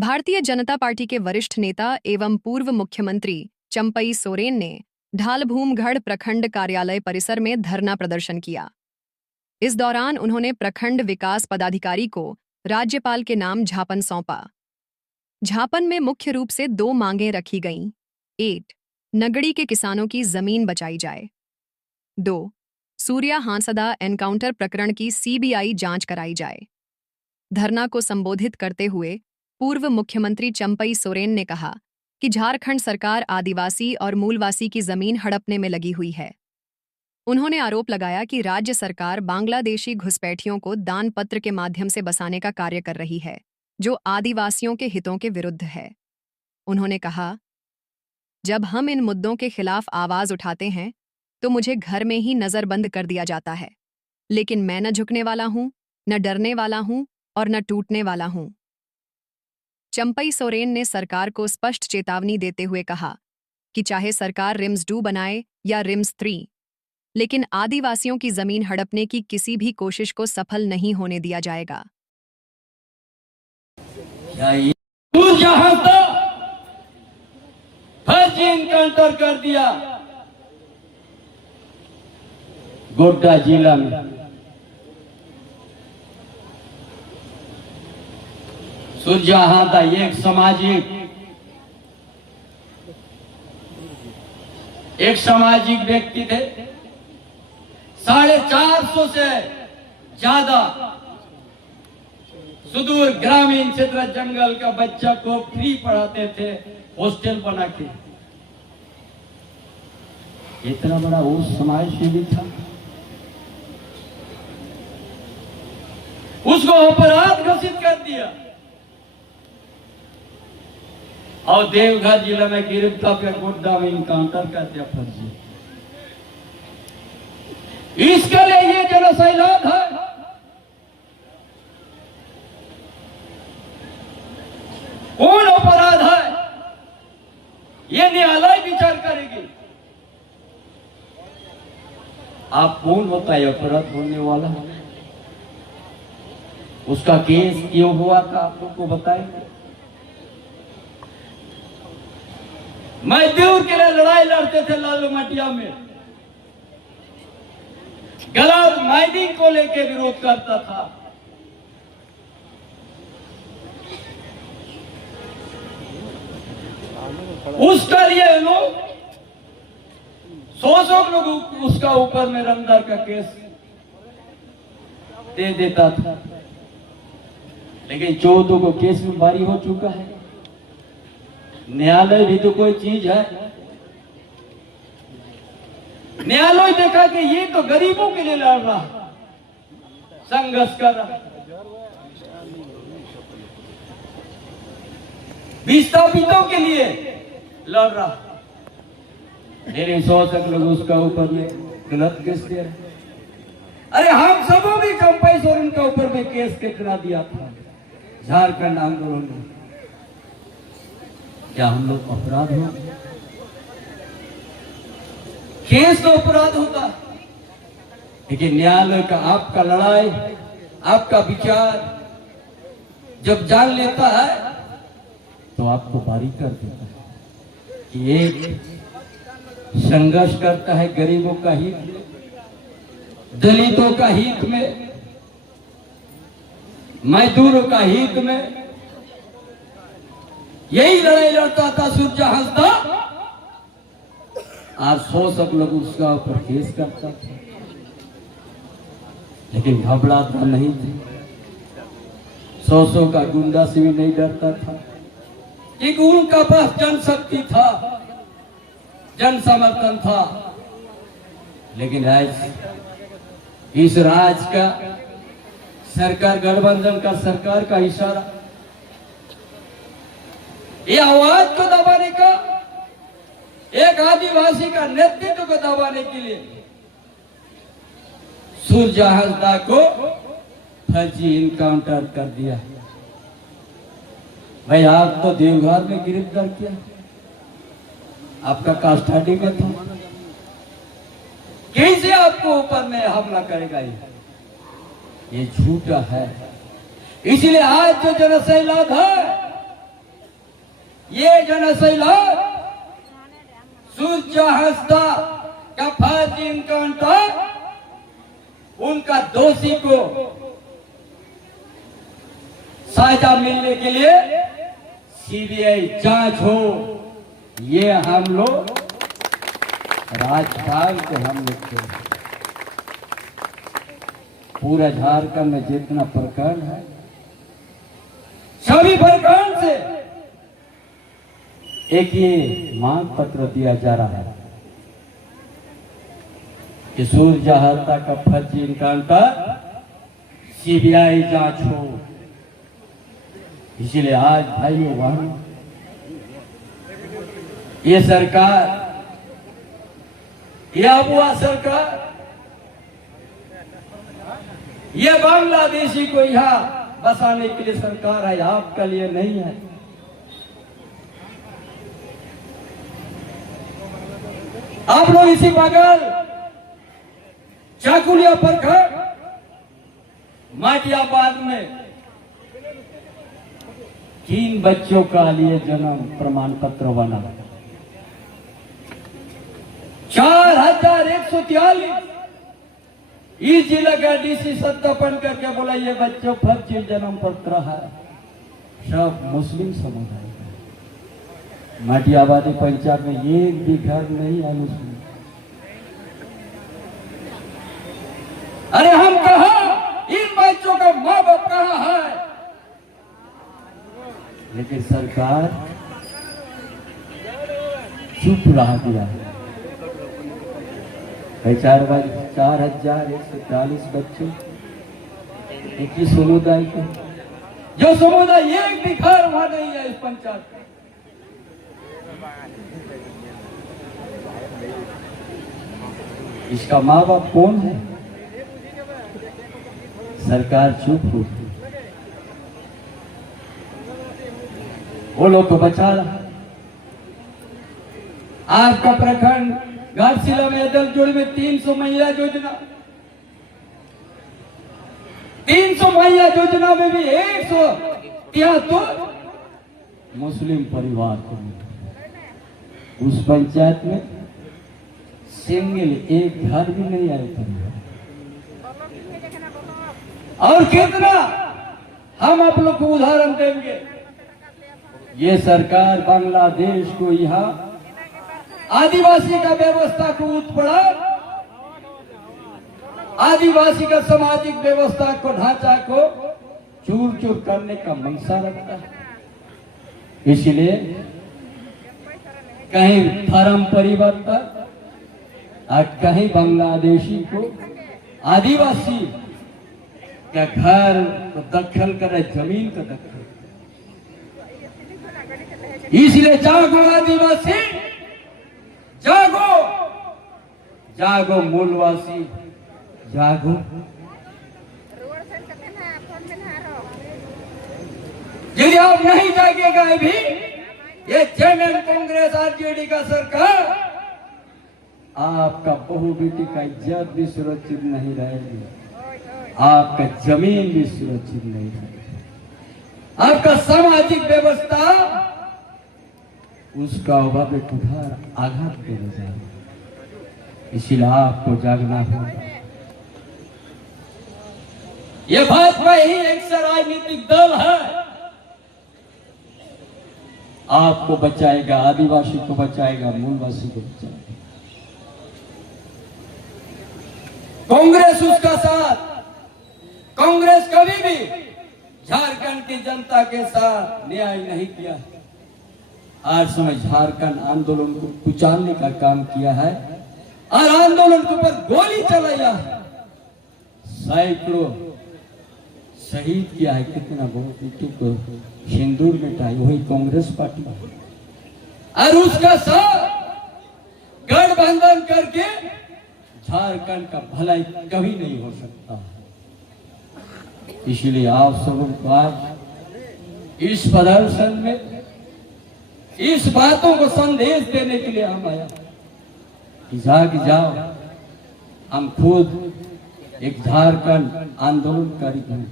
Bharatiya Janata party के वरिष्ठ नेता एवं पूर्व मुख्यमंत्री चंपई सोरेन ने ढालभूमगढ़ प्रखंड कार्यालय परिसर में धरना प्रदर्शन किया। इस दौरान उन्होंने प्रखंड विकास पदाधिकारी को राज्यपाल के नाम ज्ञापन सौंपा। ज्ञापन में मुख्य रूप से 2 मांगें रखी गईं। 1. नगड़ी के किसानों की जमीन बचाई जाए। 2. सूर्या हांसदा एनकाउंटर प्रकरण की सीबीआई जांच कराई जाए। धरना को संबोधित करते हुए पूर्व मुख्यमंत्री चंपई सोरेन ने कहा कि झारखंड सरकार आदिवासी और मूलवासी की जमीन हड़पने में लगी हुई है। उन्होंने आरोप लगाया कि राज्य सरकार बांग्लादेशी घुसपैठियों को दान पत्र के माध्यम से बसाने का कार्य कर रही है, जो आदिवासियों के हितों के विरुद्ध है। उन्होंने कहा, जब हम इन मुद्दों के खिलाफ आवाज उठाते हैं तो मुझे घर में ही नजरबंद कर दिया जाता है, लेकिन मैं न झुकने वाला हूं, न डरने वाला हूं और न टूटने वाला हूं। चंपई सोरेन ने सरकार को स्पष्ट चेतावनी देते हुए कहा कि चाहे सरकार रिम्स 2 बनाए या रिम्स 3, लेकिन आदिवासियों की जमीन हड़पने की किसी भी कोशिश को सफल नहीं होने दिया जाएगा। फर्जी एनकाउंटर कर दिया गोड्डा जिला में। सुरजहां एक सामाजिक व्यक्ति थे। 450 से ज्यादा सुदूर ग्रामीण क्षेत्र जंगल का बच्चा को फ्री पढ़ाते थे, हॉस्टल बना के। इतना बड़ा वो समाजसेवी था, उसको अपराध घोषित कर दिया और देवघर जिला में गिरफ्तार कर गोड्डा में इनकाउंटर कर दिया फर्जी। इसके लिए ये जनसैलाब है। कौन अपराध है ये न्यायालय विचार करेगी। आप कौन होता है अपराध होने वाला? उसका केस क्यों हुआ था आप लोग को बताएंगे। मजदूर के लिए लड़ाई लड़ते थे लालू मटिया में, गलत माइनिंग को लेकर विरोध करता था। उसका लिए लोग 100 लोग उसका ऊपर में रंगदार का केस दे देता था, लेकिन 14 को केस में भारी हो चुका है। न्यायालय भी तो कोई चीज है। न्यायालय देखा कि ये तो गरीबों के लिए लड़ रहा, संघर्ष कर रहा, विस्थापितों के लिए लड़ रहा। मेरे 100 लोग उसका ऊपर में गलत केस दे रहे। अरे हम सबों भी चंपई सोरेन के ऊपर में केस कितना दिया था झारखंड आंदोलन में। क्या हम लोग अपराध हो? केस तो अपराध होता, लेकिन न्यायालय का आपका लड़ाई, आपका विचार जब जान लेता है तो आपको बारी कर देता है कि एक संघर्ष करता है गरीबों का हित में, दलितों का हित में, मजदूरों का हित में। यही लड़ाई लड़ता था सुरजहां और 100 लोग उसका ऊपर केस करता था, लेकिन घबराता नहीं थे। 100 का गुंडा से भी नहीं डरता था, क्योंकि उनका पास जनशक्ति था, जन समर्थन था। लेकिन आज इस राज का सरकार, गठबंधन का सरकार का इशारा, ये आवाज को दबाने का, एक आदिवासी का नेतृत्व को दबाने के लिए सुरजहां को फर्जी इनकाउंटर कर दिया। भाई आप तो देवघर में गिरफ्तार किया, आपका कास्टडी में था, कैसे आपको ऊपर में हमला करेगा? ये झूठा है। इसलिए आज जो जनसैलाब है ये जनशैला सूर्य हंसदा का फर्जी इनकाउंटर उनका दोषी को सजा मिलने के लिए सीबीआई जांच हो, ये हम लोग राज्यपाल को हम लोग के पूरा झारखंड में जितना प्रकरण है सभी प्रकरण से एक ये मांग पत्र दिया जा रहा है कि सूर्य हत्या का फर्जी इनकाउंटर सीबीआई जांच हो। इसीलिए आज भाइयों बहनों, ये सरकार, ये अबुआ सरकार, ये बांग्लादेशी को यहाँ बसाने के लिए सरकार है, आपके लिए नहीं है। आप लोग इसी बगल चाकुलिया प्रखंड माटियाबाद में 3 बच्चों का लिए जन्म प्रमाण पत्र बना, 4143 इस जिला का डीसी सत्यापन करके बोला ये बच्चों फर्जी जन्म पत्र है, सब मुस्लिम समुदाय का। माटियाबादी पंचायत में एक भी घर नहीं है मुस्लिम। अरे हम कहा, इन बच्चों का माँ बाप कहाँ है? लेकिन सरकार चुप रहा दिया है। 4140 बच्चे एक ही समुदाय के, जो समुदाय एक भी घर वहां नहीं है इस पंचायत में। इसका माँ बाप कौन है? सरकार चुप होती, वो लोग को बचा रहा। आपका प्रखंड घाटशिला में दलजोड़ में 300 महिला योजना, 300 महिला योजना में भी 173 मुस्लिम परिवार को मिला। उस पंचायत में सिंगल एक घर भी नहीं आए परिवार। और कितना हम आप लोग को उदाहरण देंगे। ये सरकार बांग्लादेश को यहाँ आदिवासी का व्यवस्था को उत्पड़ा, आदिवासी का सामाजिक व्यवस्था को ढांचा को चूर चूर करने का मंशा रखता है। इसलिए कहीं धर्म परिवर्तन और कहीं बांग्लादेशी को आदिवासी का घर को दखल करे, जमीन का दखल। इसलिए जागो आदिवासी, जागो, जागो मूलवासी, जागो। यदि आप नहीं जागेगा अभी, ये जेएमएम कांग्रेस आरजेडी का सरकार, आपका बहु बेटी का इज्जत भी सुरक्षित नहीं रहेगी, आपका जमीन भी सुरक्षित नहीं रहेगी, आपका सामाजिक व्यवस्था उसका भव्य कुठार आघात कर जाएगा। इसलिए आपको जागना होगा। ये भाजपा ही एक राजनीतिक दल है, आपको बचाएगा, आदिवासी को बचाएगा, मूलवासी को बचाएगा। कांग्रेस उसका साथ, कांग्रेस कभी भी झारखंड की जनता के साथ न्याय नहीं किया। आज समय झारखंड आंदोलन को कुचलने का काम किया है और आंदोलन के ऊपर गोली चलाया है, सैकड़ों शहीद किया है, कितना बहुत बेटी को सिंदूर मिटाई, वही कांग्रेस पार्टी। और उसका साथ गठबंधन करके झारखंड का भलाई कभी नहीं हो सकता। इसलिए आप सबों को आज इस प्रदर्शन में इस बातों को संदेश देने के लिए हम आया कि जाग जाओ, हम खुद एक झारखंड आंदोलनकारी हैं।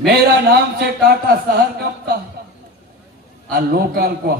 मेरा नाम से टाटा शहर कांपता है, आ लोकल को